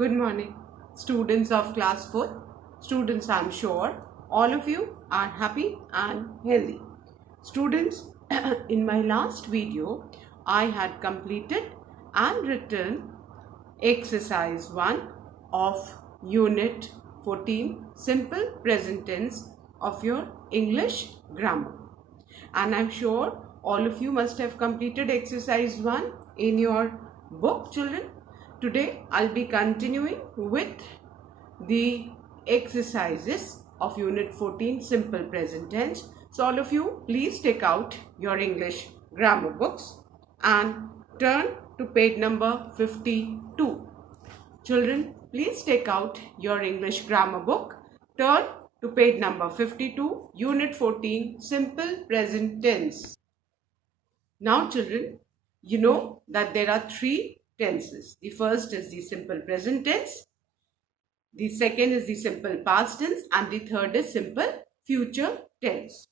Good morning, students of class 4. Students, I'm sure all of you are happy and healthy. Students, in my last video, I had completed and written exercise 1 of unit 14, simple present tense of your English grammar. And I'm sure all of you must have completed exercise 1 in your book, children. Today I'll be continuing with the exercises of unit 14, simple present tense. So all of you, please take out your English grammar books and turn to page number 52. Children, please take out your English grammar book, turn to page number 52, unit 14, simple present tense. Now children, you know that there are three tenses. The first is the simple present tense, the second is the simple past tense, and the third is simple future tense.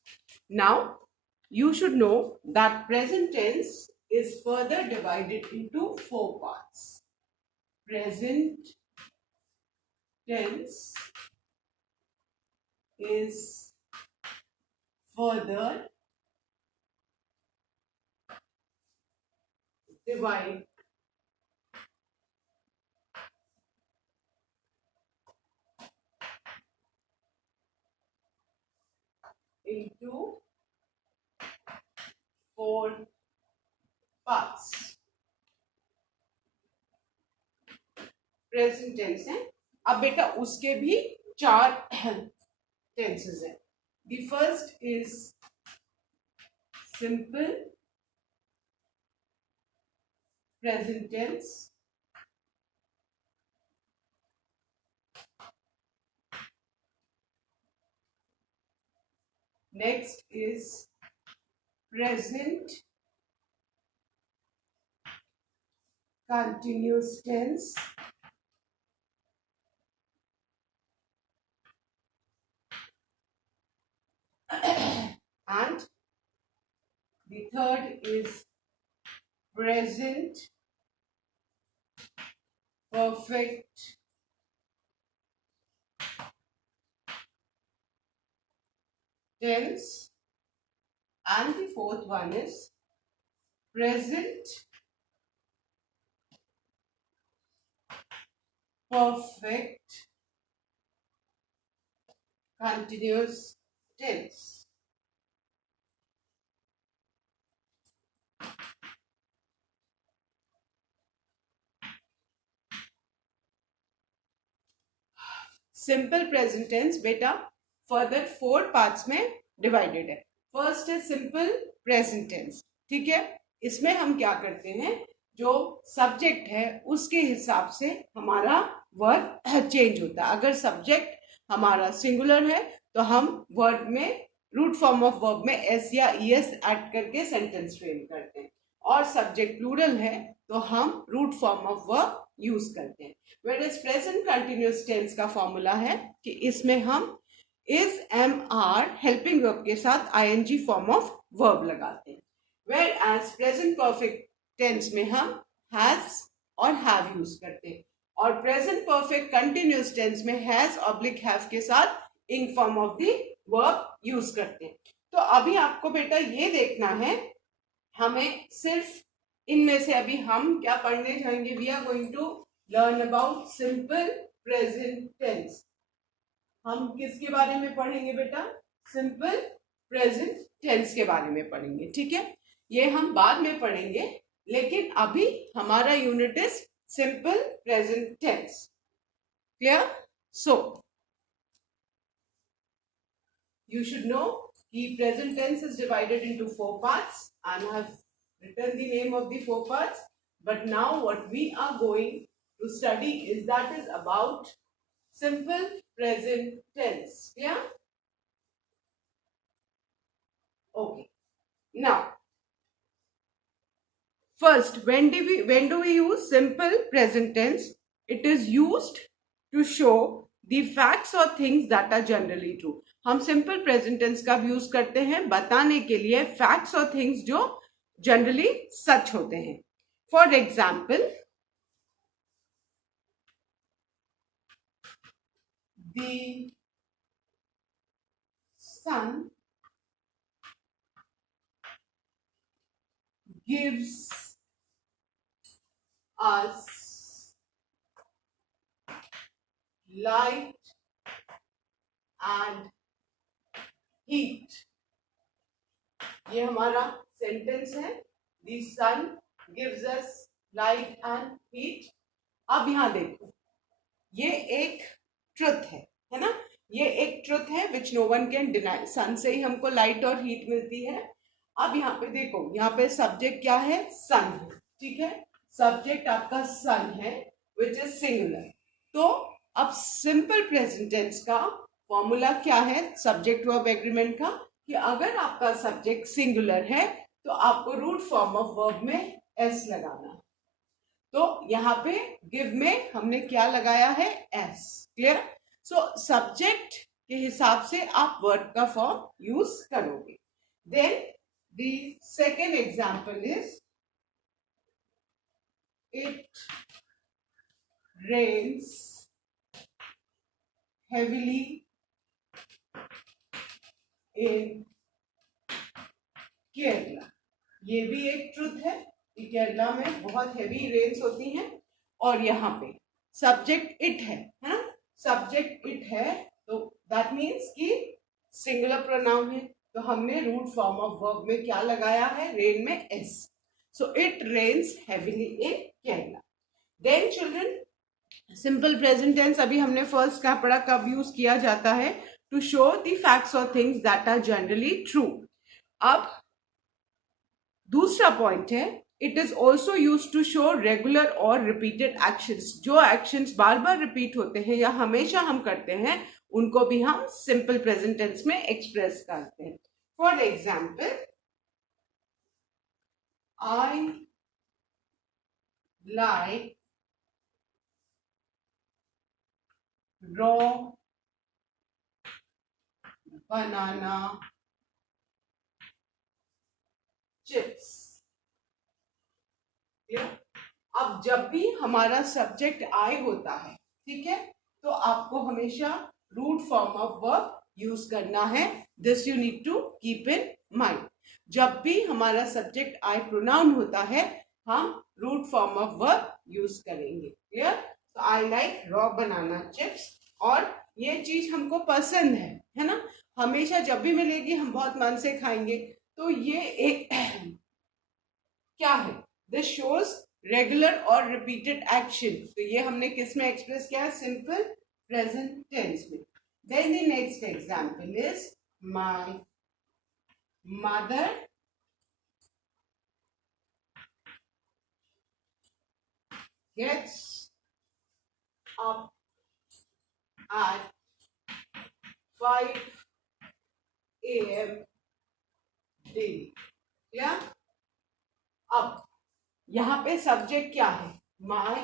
Now, you should know that present tense is further divided into four parts. Present tense is further divided into four parts. Present tense है. अब बेटा उसके भी चार tenses हैं. The first is simple present tense. Next is present continuous tense. And the third is present perfect tense, and the fourth one is present perfect continuous tense. Simple present tense बेटा further four parts में divided है. First है simple present tense. ठीक है, इसमें हम क्या करते हैं, जो सब्जेक्ट है उसके हिसाब से हमारा वर्ब चेंज होता है. अगर सब्जेक्ट हमारा सिंगुलर है तो हम वर्ब में रूट फॉर्म ऑफ वर्ब में एस या ईएस ऐड करके सेंटेंस फ्रेम करते हैं, और सब्जेक्ट प्लूरल है तो हम root form of verb use करते हैं. Whereas present continuous tense का फॉर्मूला है कि इसमें हम is am are helping verb के साथ आईएनजी फॉर्म ऑफ वर्ब लगाते हैं. Whereas present perfect tense में हम हैज और हैव यूज करते हैं, और प्रेजेंट परफेक्ट कंटिन्यूअस टेंस में हैज ऑब्लिक हैव के साथ in form of the verb use करते हैं. तो अभी आपको बेटा ये देखना है, हमें सिर्फ इनमें से अभी हम क्या पढ़ने जाएंगे. We are going to learn about simple present tense. हम किसके बारे में पढ़ेंगे बेटा, सिंपल प्रेजेंट टेंस के बारे में पढ़ेंगे. ठीक है, ये हम बाद में पढ़ेंगे, लेकिन अभी हमारा unit is simple present tense. Clear? So you should know the present tense is divided into four parts, and I have written the name of the four parts. But now what we are going to study is that is about simple present tense. Yeah? Okay. Now, first, when do we use simple present tense? It is used to show the facts or things that are generally true. हम simple present tense का use करते हैं बताने के लिए facts और things जो generally सच होते हैं. For example, the sun gives us light and heat. ये हमारा सेंटेंस है. The sun gives us light and heat. अब यहाँ देखो, ये एक ट्रुथ है ना. ये एक ट्रुथ है which no one can deny. सन से ही हमको लाइट और हीट मिलती है. अब यहाँ पे देखो, यहाँ पे सब्जेक्ट क्या है? सन है. ठीक है, सब्जेक्ट आपका सन है विच इज सिंगुलर. तो अब सिंपल प्रेजेंट टेंस का फॉर्मूला क्या है सब्जेक्ट वर्ब एग्रीमेंट का? कि अगर आपका सब्जेक्ट सिंगुलर है तो आपको रूट फॉर्म ऑफ वर्ब में एस लगाना. तो यहाँ पे गिव में हमने क्या लगाया है? एस. क्लियर? सो सब्जेक्ट के हिसाब से आप वर्ब का फॉर्म यूज करोगे. Then the second example is it rains heavily in Kerala. ये भी एक ट्रुथ है कि केरला में बहुत हेवी रेन्स होती हैं. और यहाँ पे सब्जेक्ट इट है ना. सब्जेक्ट इट है तो दैट मीन्स कि सिंगुलर प्रोनाउन है. तो हमने रूट फॉर्म ऑफ वर्ब में क्या लगाया है? रेन में S. So it rains heavily in Kerala. Then children, simple present tense अभी हमने फर्स्ट का पढ़ा. कब यूज किया जाता है? टू शो द फैक्ट्स और things that are generally true. अब दूसरा पॉइंट है, it is also use to show regular और रिपीटेड एक्शंस. जो एक्शंस बार बार रिपीट होते हैं या हमेशा हम करते हैं उनको भी हम सिंपल प्रेजेंट टेंस में एक्सप्रेस करते हैं. For example, I like raw banana chips. अब जब भी हमारा सब्जेक्ट आई होता है, ठीक है, तो आपको हमेशा root form of verb use करना है. This you need to keep in mind. जब भी हमारा सब्जेक्ट आई प्रोनाउन होता है हम root form of verb use करेंगे. क्लियर? तो I like raw banana chips. और ये चीज हमको पसंद है ना. हमेशा जब भी मिलेगी हम बहुत मन से खाएंगे. तो ये एक क्या है? दिस शोज रेगुलर और रिपीटेड एक्शन. तो ये हमने किस में एक्सप्रेस किया है? सिंपल प्रेजेंट टेंस में. Then the next example is my mother gets up at 5 a.m. daily. या अब यहाँ पे सब्जेक्ट क्या है? My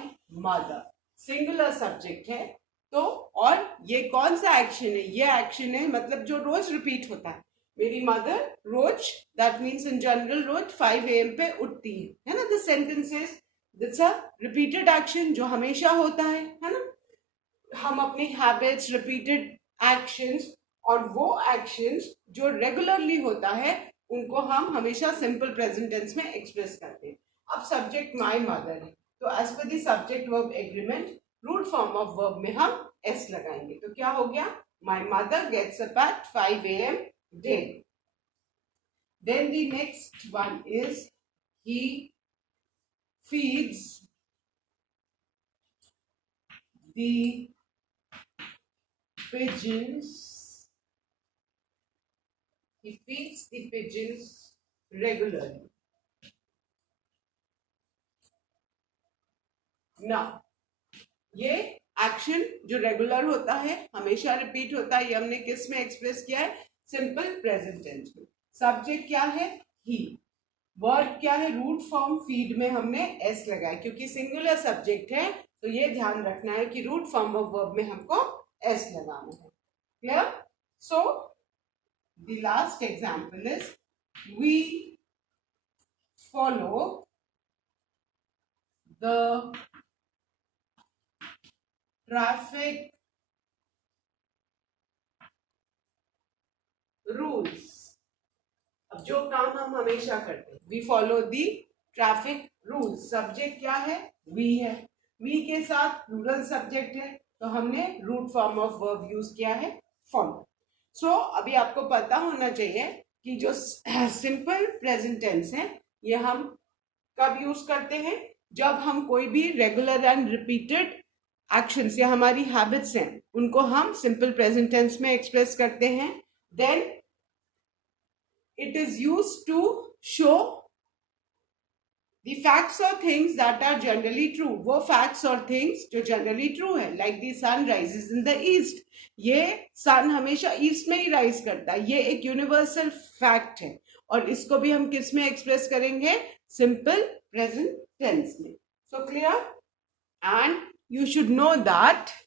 mother. सिंगुलर सब्जेक्ट है. तो और ये कौन सा एक्शन है? ये एक्शन है मतलब जो रोज रिपीट होता है. मेरी मदर रोज, दैट मीन्स इन जनरल रोज 5 AM पे उठती है ना. This sentence is that's a repeated action जो हमेशा होता है ना. हम अपनी हैबिट्स, रिपीटेड एक्शंस और वो एक्शंस जो रेगुलरली होता है उनको हम हमेशा सिंपल प्रेजेंट टेंस में एक्सप्रेस करते हैं. अब सब्जेक्ट माय मदर है तो as per the subject verb agreement root form of verb में हम एस लगाएंगे. तो क्या हो गया? My mother gets up at 5 AM daily. Then the next one is he feeds the pigeons. He feeds the pigeons regularly. Now, ये action जो regular होता है, हमेशा रिपीट होता है, ये हमने किस में एक्सप्रेस किया है? सिंपल प्रेजेंट टेंस में. सब्जेक्ट क्या है? ही. वर्ब क्या है? रूट फॉर्म फीड में हमने एस लगाया क्योंकि सिंगुलर सब्जेक्ट है. तो ये ध्यान रखना है कि रूट फॉर्म ऑफ वर्ब में हमको एस लगाना है. Clear? So the last example is we follow the traffic rules. अब जो काम हम हमेशा करते हैं, we follow the traffic rules. Subject क्या है? वी है। वी के साथ प्लूरल सब्जेक्ट है, तो हमने root form of verb use किया है, फॉलो। सो अभी आपको पता होना चाहिए कि जो सिंपल प्रेजेंट टेंस है ये हम कब यूज करते हैं? जब हम कोई भी रेगुलर एंड रिपीटेड एक्शंस या हमारी हैबिट्स हैं उनको हम सिंपल प्रेजेंट टेंस में एक्सप्रेस करते हैं। Then it is used to show the facts or things that are generally true। वो facts और things जो generally true है, like the sun rises in the east। ये sun हमेशा east में ही rise करता है, ये एक universal fact है। और इसको भी हम किस में express करेंगे? Simple present tense में। So clear? And you should know that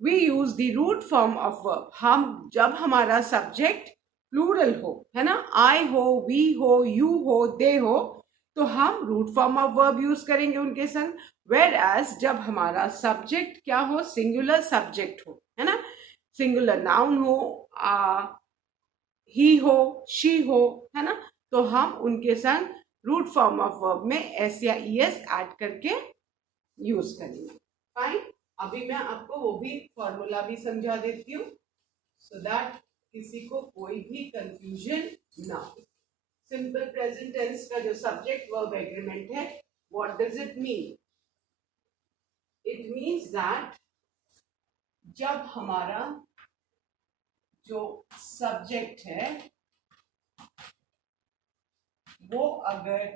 we use the root form of verb। हम जब हमारा subject plural हो, है ना, I हो, we हो, you हो, they हो, तो हम root form of verb use करेंगे उनके संग। वेर एज जब हमारा सब्जेक्ट क्या हो? सिंगुलर सब्जेक्ट हो, है ना, सिंगुलर नाउन हो, ही हो, शी हो, है ना, तो हम उनके संग रूट फॉर्म ऑफ वर्ब में एस या ई एस ऐड करके यूज करेंगे। फाइन। अभी मैं आपको वो भी फॉर्मूला भी समझा देती हूँ, सो दैट किसी को कोई भी कंफ्यूजन ना हो। सिंपल प्रेजेंट टेंस का जो सब्जेक्ट वर्ब एग्रीमेंट है, what does it mean? It means that जब हमारा जो सब्जेक्ट है वो अगर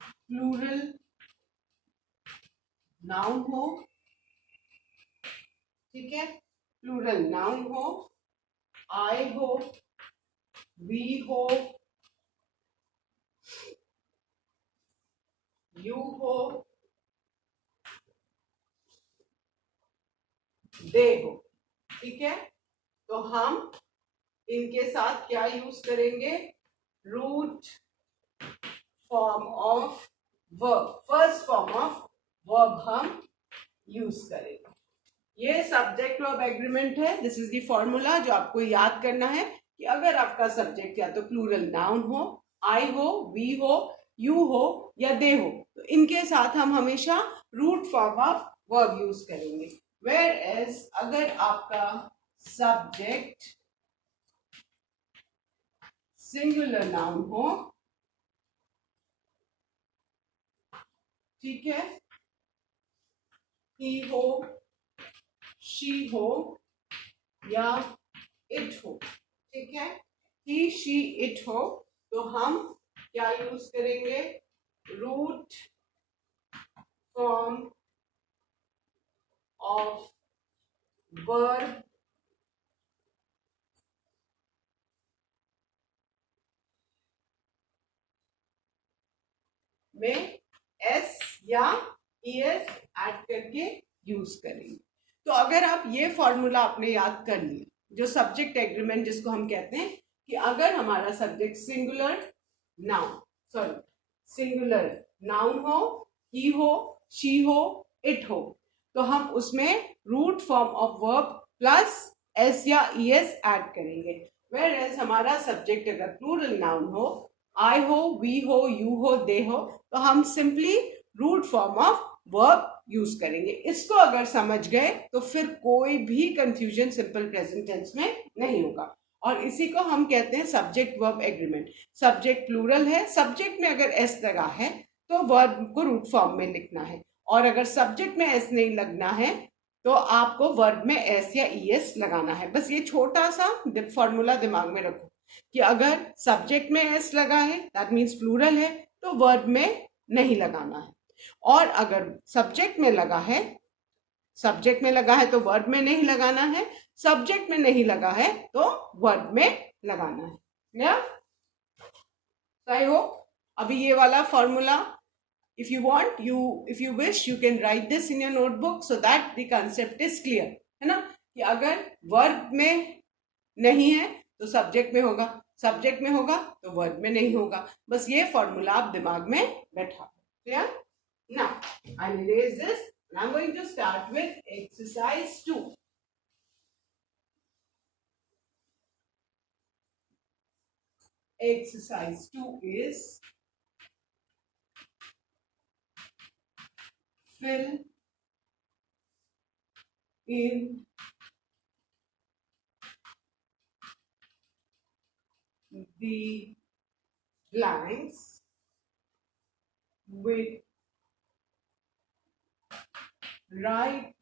प्लूरल नाउन हो, ठीक है, प्लूरल नाउन हो, आई हो, वी हो, यू हो, दे हो, ठीक है, तो हम इनके साथ क्या यूज करेंगे? Root form of verb, first form of verb हम यूज करेंगे। ये सब्जेक्ट वर्ब एग्रीमेंट है। दिस इज द फॉर्मूला जो आपको याद करना है कि अगर आपका सब्जेक्ट या तो प्लूरल नाउन हो, आई हो, वी हो, यू हो या दे हो, तो इनके साथ हम हमेशा root form of verb use करेंगे। वेयर एज अगर आपका सब्जेक्ट सिंगुलर नाउन हो, ठीक है, ही हो, शी हो या इट हो, ठीक है, ही, शी, इट हो, तो हम क्या यूज करेंगे? रूट फॉर्म ऑफ वर्ब में एस या ई एस ऐड करके यूज करेंगे। तो अगर आप ये फॉर्मूला आपने याद कर लिया, जो सब्जेक्ट एग्रीमेंट जिसको हम कहते हैं कि अगर हमारा सब्जेक्ट सिंगुलर नाउन हो, ही हो, शी हो, इट हो, तो हम उसमें root form of verb plus S या ई एस ऐड करेंगे। वेयर एज हमारा सब्जेक्ट अगर प्लूरल नाउन हो, आई हो, वी हो, यू हो, दे हो, तो हम simply root form of verb use करेंगे। इसको अगर समझ गए तो फिर कोई भी कंफ्यूजन सिंपल प्रेजेंट टेंस में नहीं होगा। और इसी को हम कहते हैं subject verb agreement. Subject plural है, सब्जेक्ट में अगर एस लगा है तो वर्ब को रूट फॉर्म में लिखना है, और अगर सब्जेक्ट में एस नहीं लगना है तो आपको वर्ब में एस या ई एस लगाना है। बस ये छोटा सा फॉर्मूला दिमाग में रखो कि अगर सब्जेक्ट में एस लगा है दैट मीन्स प्लूरल है, तो वर्ब में नहीं लगाना है, और अगर सब्जेक्ट में लगा है तो वर्ब में नहीं लगाना है, सब्जेक्ट में नहीं लगा है तो वर्ब में लगाना है। क्लियर? आई होप अभी ये वाला formula, if you wish you can write this in your notebook so that the concept is clear, है ना, कि अगर वर्ब में नहीं है तो सब्जेक्ट में होगा, सब्जेक्ट में होगा तो वर्ब में नहीं होगा। बस ये फॉर्मूला आप दिमाग में बैठा। Clear? Now I will erase this and I'm going to start with exercise 2. exercise 2 is fill in the blanks with right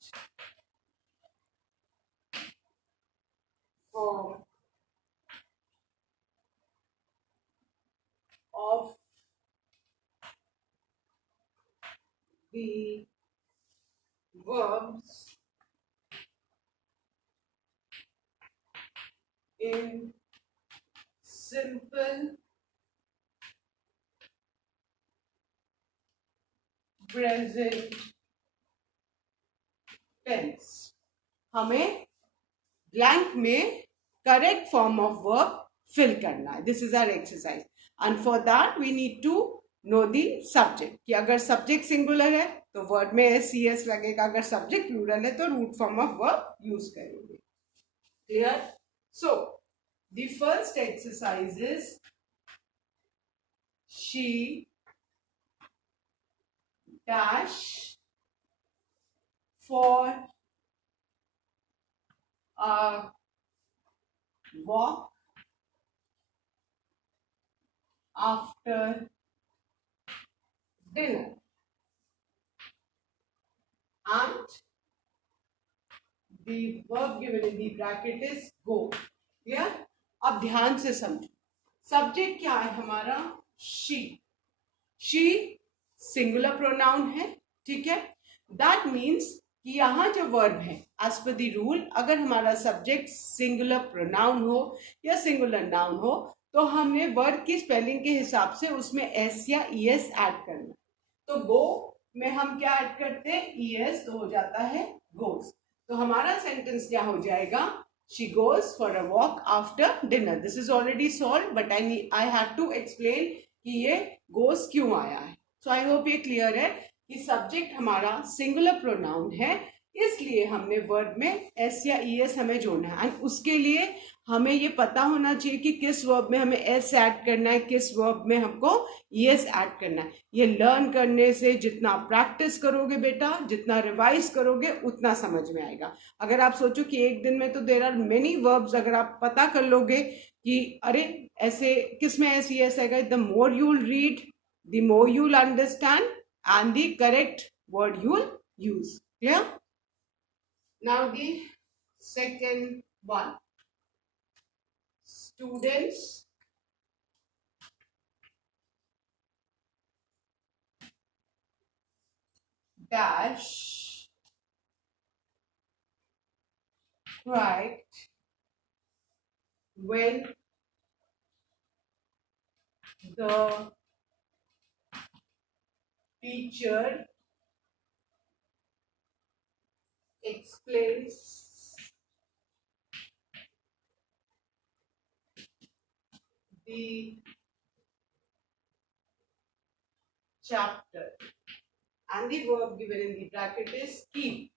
form of the verbs in simple present tense. हमें ब्लैंक में correct form of verb fill करना है. This is our exercise and for that we need to know the subject कि अगर subject singular है तो word में S C S लगेगा, अगर सब्जेक्ट प्लूरल है तो root form of verb use करेंगे. Clear? So the first exercise is she dash for a walk after dinner and the verb given in the bracket is go. Clear? अब ध्यान से समझो. Subject क्या है हमारा? she. she सिंगुलर प्रोनाउन है. ठीक है? दैट मीन्स कि यहाँ जो वर्ब है एज पर द रूल, अगर हमारा सब्जेक्ट सिंगुलर प्रोनाउन हो या सिंगुलर नाउन हो तो हमने वर्ब की स्पेलिंग के हिसाब से उसमें एस या ई एस ऐड करना. तो गो में हम क्या ऐड करते हैं? ई एस, तो हो जाता है गोस. तो हमारा सेंटेंस क्या हो जाएगा? She goes for a walk after dinner. This is already solve but I have to explain कि ये गोस क्यों आया है. सो आई होप ये क्लियर है कि सब्जेक्ट हमारा सिंगुलर प्रोनाउन है, इसलिए हमने वर्ब में एस या ई एस हमें जोड़ना है. एंड उसके लिए हमें ये पता होना चाहिए कि किस वर्ब में हमें एस ऐड करना है, किस वर्ब में हमको ई एस ऐड करना है. ये लर्न करने से जितना प्रैक्टिस करोगे बेटा, जितना रिवाइज करोगे उतना समझ में आएगा. अगर आप सोचो कि एक दिन में तो देयर आर मेनी वर्ब्स, अगर आप पता कर लोगे कि अरे ऐसे किस में एस ई एस आएगा, the more you will read, the more you'll understand and the correct word you'll use. Clear? Now the second one. Students dash right when the teacher explains the chapter and the verb given in the bracket is keep.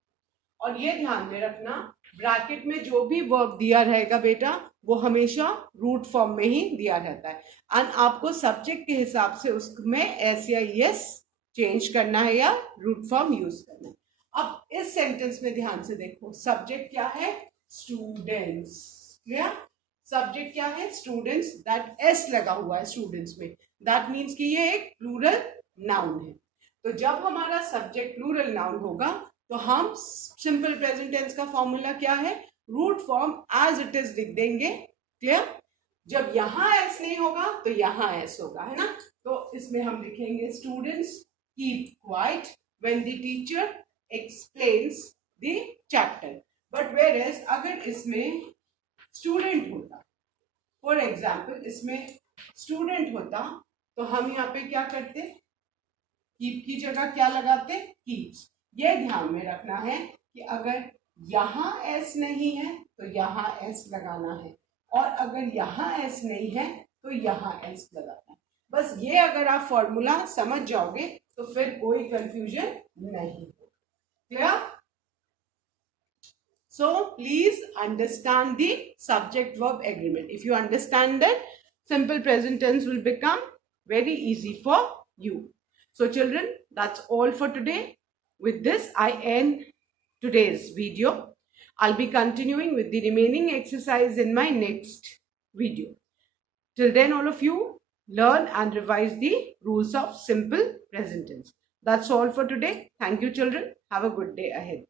और ये ध्यान में रखना, bracket में जो भी verb दिया रहेगा बेटा वो हमेशा रूट फॉर्म में ही दिया रहता है. एंड आपको सब्जेक्ट के हिसाब से उसमें एस या एस चेंज करना है या रूट फॉर्म यूज करना है. अब इस सेंटेंस में ध्यान से देखो, सब्जेक्ट क्या है? स्टूडेंट्स. क्लियर? सब्जेक्ट क्या है? स्टूडेंट्स. दैट एस लगा हुआ है स्टूडेंट्स में, दैट मीन्स कि ये एक प्लूरल नाउन है. तो जब हमारा सब्जेक्ट प्लूरल नाउन होगा तो हम सिंपल प्रेजेंट टेंस का फॉर्मूला क्या है? Root form as it is लिख देंगे. क्लियर? जब यहां एस नहीं होगा तो यहां एस होगा, है ना? तो इसमें हम लिखेंगे students keep quiet when the teacher explains the chapter. But whereas अगर इसमें स्टूडेंट होता, फॉर एग्जाम्पल इसमें स्टूडेंट होता तो हम यहाँ पे क्या करते? कीप की जगह क्या लगाते? कीप्स. ये ध्यान में रखना है कि अगर यहाँ एस नहीं है तो यहाँ एस लगाना है, और अगर यहाँ एस नहीं है तो यहाँ एस लगाना है. बस ये अगर आप फॉर्मूला समझ जाओगे तो फिर कोई कंफ्यूजन नहीं. Clear? So please understand the subject verb agreement. If you understand that, simple present tense will become very easy for you. So children, that's all for today. With this, I end today's video. I'll be continuing with the remaining exercise in my next video. Till then, all of you learn and revise the rules of simple present tense. That's all for today. Thank you, children. Have a good day ahead.